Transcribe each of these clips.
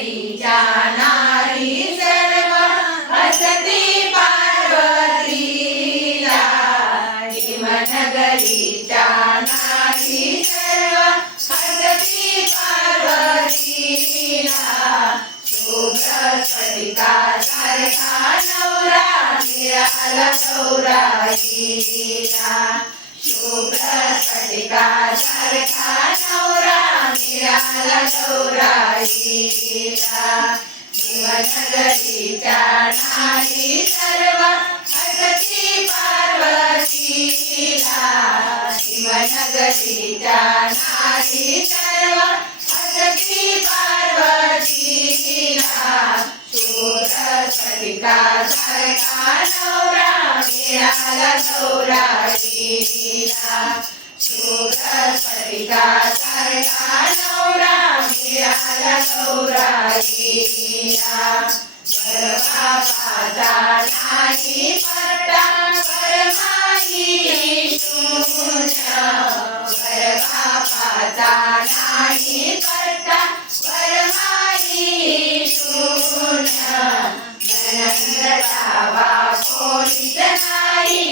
नगरीच्या नारी सर्व हसती पार्वतीला हिमनगरीच्या नारी सर्व हसती पार्वतीला शुभ्र स्फटिकासारखा नवरा मिळाला गौराईला शुभ्र स्फटिकासारखा नवरा मिळाला गौराईला हिमनगरीच्या नारी सर्व हसती पार्वतीला हिमनगरीच्या नारी सर्व हसती पार्वतीला शुभ्र स्फटिकासारखा नवरा मिळाला गौराईला शुभ्र स्फटिकासारखा नवरा मिळाला गौराईला वरबापाचा नाही पट्टा वरमाई शून्य वरबापाचा नाही पट्टा वरमाई शून्य ननंदचा कोणीच नाही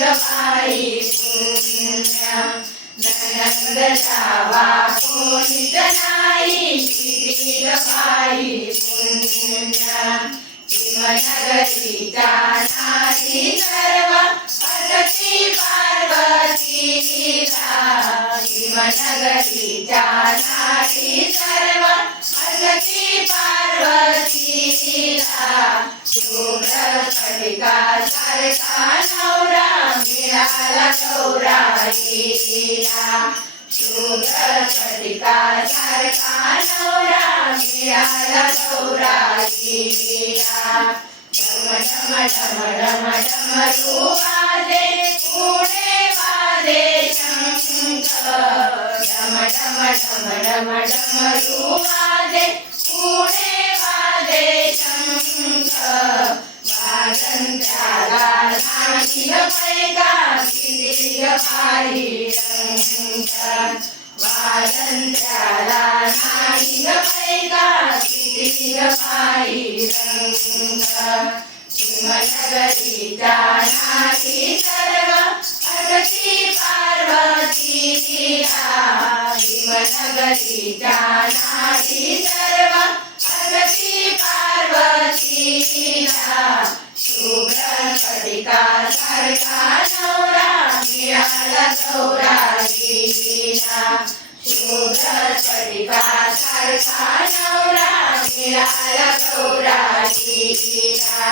बाई पुण्य ननंदचा कोणीच नाही बाई पुण्य हिमनगरीच्या नारी सर्व हसती पार्वतीला हिमनगरीच्या नारी सर्व हसती पार्वतीला शुभ्र स्फटिकासारखा नवरा मिळाला गौराईला शुभ्र स्फटिकासारखा नवरा मिळाला गौराईला ढम ढम ढम ढम ढमरू वाजे पुढे वाजे शंख ढम ढम ढम ढम ढमरू वाजे पुढे वाजे शंख वाजंत्र्याला नाही पैका किती पायी रंग वाजंत्र्याला नाही पैका किती पायी रंग हिमनगरीच्या नारी सर्व हसती पार्वतीला हिमनगरीच्या नारी सर्व हसती पार्वतीला शुभ्र स्फटिकासारखा नवरा मिळाला गौराईला शुभ्र स्फटिकासारखा नवरा मिळाला गौराईला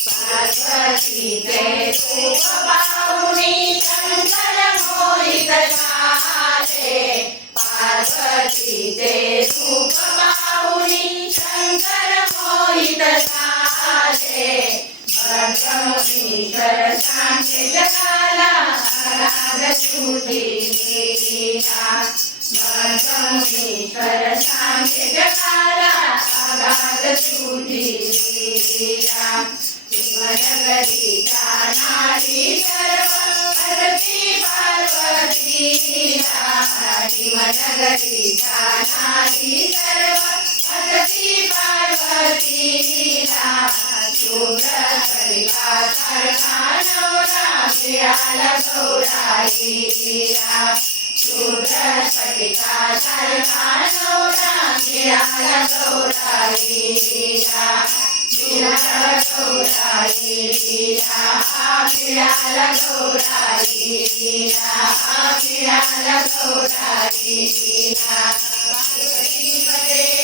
पार्वतीचे रूप पाहुनी शंकर मोहित झाले पार्वतीचे रूप पाहुनी शंकर मोहित झाले ब्रह्ममुनीश्वर सांगे जगाला अगाध तुझी लीला ब्रह्ममुनीश्वर सांगे जगाला अगाध तुझी लीला हिमनगरीच्या नारी सर्व हसती पार्वतीला हिमनगरीच्या नारी सर्व हसती पार्वतीला शुभ्र स्फटिकासारखा नवरा मिळाला गौराईला शुभ्र स्फटिकासारखा नवरा मिळाला गौराईला मिळाला गौराईला मिळाला गौराईला मिळाला गौराईला पार्वती पदे